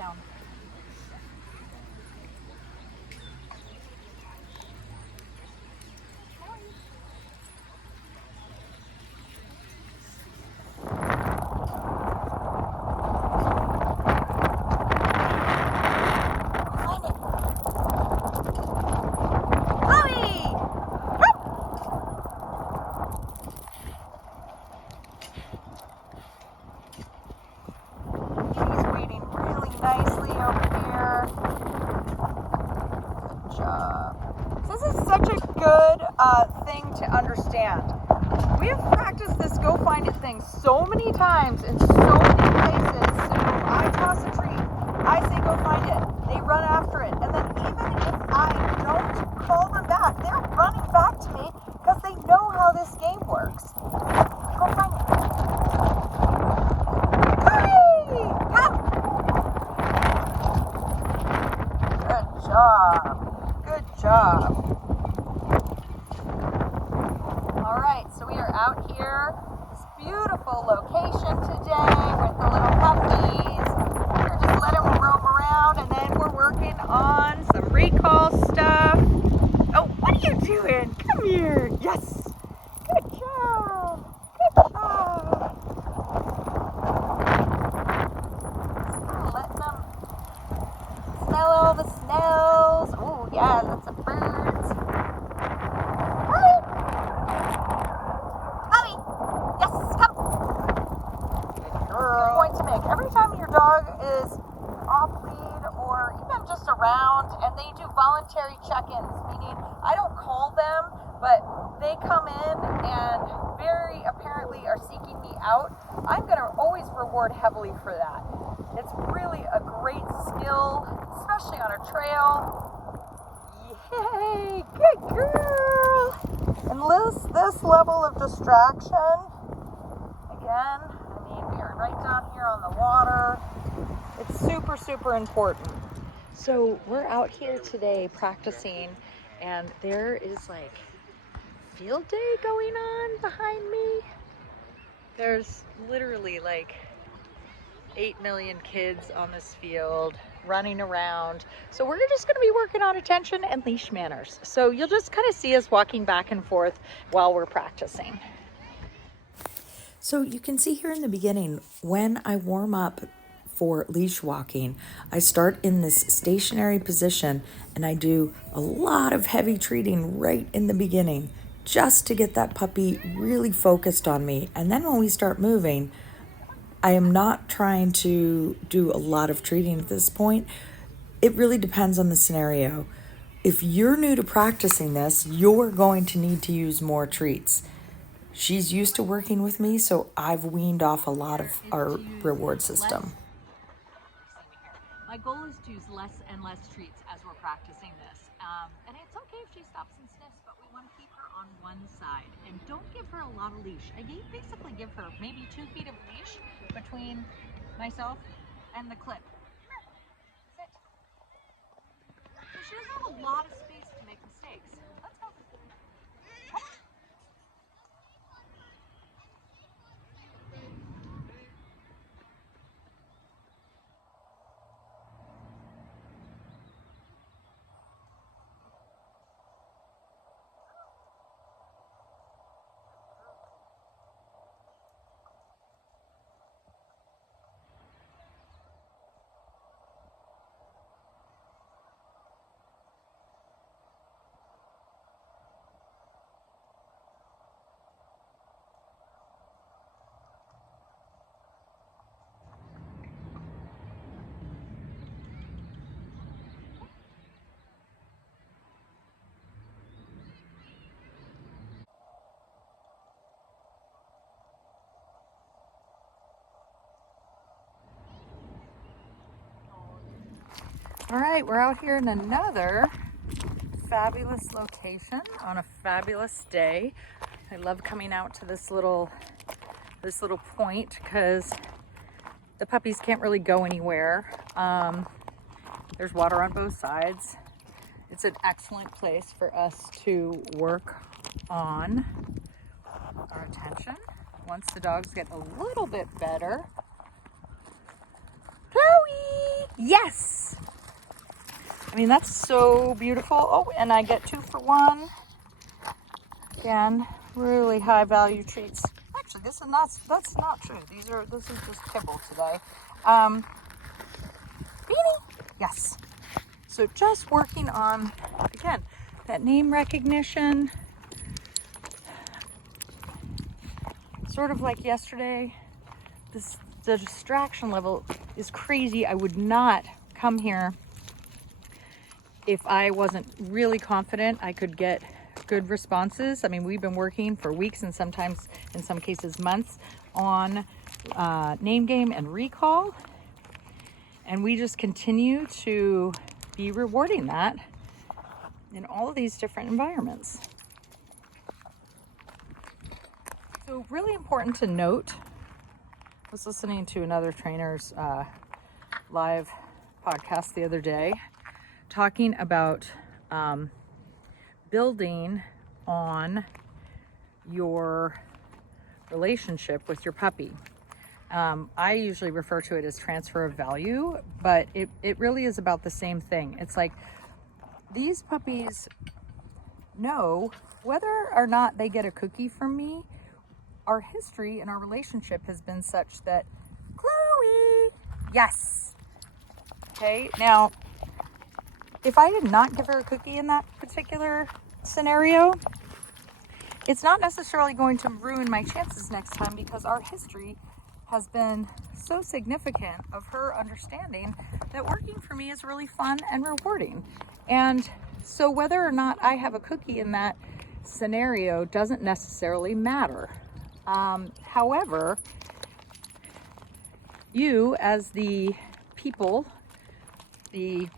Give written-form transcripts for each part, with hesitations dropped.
down. Nicely over here. Good job. So this is such a good thing to understand. We have practiced this go find it thing so many times in so many places. So I toss a treat, I say go find it, they run after it, and then even if I don't call them back, they're running back to me because they know how this game works. Go find it. Good job. All right, so we are out here, this beautiful location today with the little puppies. We're just letting them roam around, and then we're working on some recall stuff. Oh, what are you doing? Come here. Yes. Good job. Good job. Letting them smell all the smells. Oh, yeah, lots of birds. Hi. Bobby. Yes, come. Good girl. Point to make. Every time your dog is off lead or even just around, and they do voluntary check-ins, meaning I don't call them, but they come in and very apparently are seeking me out, I'm going to always reward heavily for that. It's really a great skill, especially on a trail. Yay, good girl. And this level of distraction, again, I mean, we are right down here on the water. It's super, super important. So we're out here today practicing, and there is like field day going on behind me. There's literally like 8 million kids on this field running around. So we're just going to be working on attention and leash manners. So you'll just kind of see us walking back and forth while we're practicing. So you can see here in the beginning, when I warm up for leash walking, I start in this stationary position and I do a lot of heavy treating right in the beginning just to get that puppy really focused on me. And then when we start moving, I am not trying to do a lot of treating at this point. It really depends on the scenario. If you're new to practicing this, you're going to need to use more treats. She's used to working with me, so I've weaned off a lot of our reward system. My goal is to use less and less treats as we're practicing this. And it's okay if she stops and sniffs, but we want to keep her on one side. And don't give her a lot of leash. I basically give her maybe 2 feet of leash between myself and the clip. Sit. So she doesn't have a lot of space to make mistakes. Let's go. All right, we're out here in another fabulous location on a fabulous day. I love coming out to this little point because the puppies can't really go anywhere. There's water on both sides. It's an excellent place for us to work on our attention. Once the dogs get a little bit better. Chloe! Yes! I mean, that's so beautiful. Oh, and I get 2 for 1. Again, really high value treats. Actually, that's not true. This is just kibble today. Beanie? Yes. So just working on, again, that name recognition. Sort of like yesterday, the distraction level is crazy. I would not come here if I wasn't really confident I could get good responses. I mean, we've been working for weeks and sometimes, in some cases, months on name game and recall. And we just continue to be rewarding that in all of these different environments. So really important to note, I was listening to another trainer's live podcast the other day, talking about building on your relationship with your puppy. I usually refer to it as transfer of value, but it really is about the same thing. It's like these puppies know whether or not they get a cookie from me, our history and our relationship has been such that, Chloe, yes. Okay, now, if I did not give her a cookie in that particular scenario, it's not necessarily going to ruin my chances next time because our history has been so significant of her understanding that working for me is really fun and rewarding. And so whether or not I have a cookie in that scenario doesn't necessarily matter. However, you as the people, the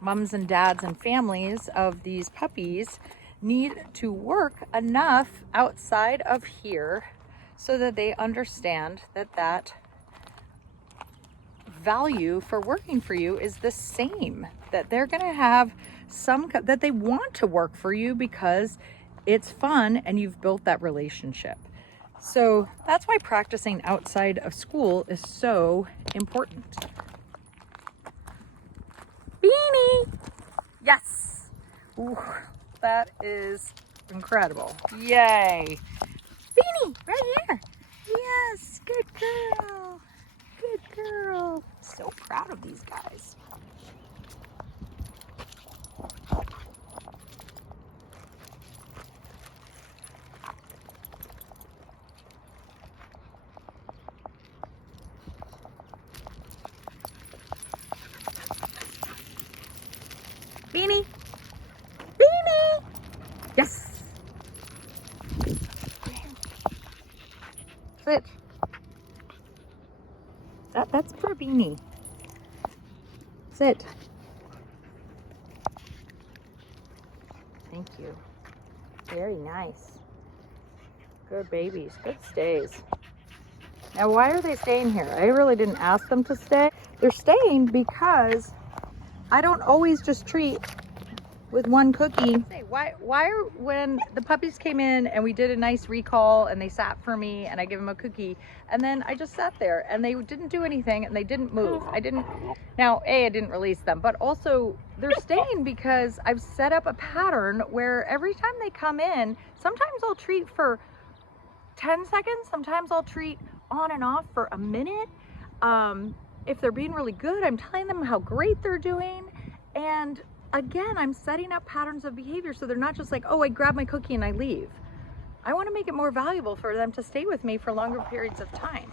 mums and dads and families of these puppies need to work enough outside of here so that they understand that value for working for you is the same, that they're going to have that they want to work for you because it's fun and you've built that relationship. So that's why practicing outside of school is so important. Beanie! Yes! Ooh, that is incredible. Yay! Beanie, right here. Yes, good girl. Good girl. So proud of these guys. Beanie! Beanie! Yes! Sit. That's for Beanie. Sit. Thank you. Very nice. Good babies. Good stays. Now, why are they staying here? I really didn't ask them to stay. They're staying because I don't always just treat with one cookie. Why are, when the puppies came in and we did a nice recall and they sat for me and I give them a cookie and then I just sat there and they didn't do anything and they didn't move. I didn't release them, but also they're staying because I've set up a pattern where every time they come in, sometimes I'll treat for 10 seconds, sometimes I'll treat on and off for a minute. If they're being really good, I'm telling them how great they're doing. And again, I'm setting up patterns of behavior so they're not just like, oh, I grab my cookie and I leave. I want to make it more valuable for them to stay with me for longer periods of time.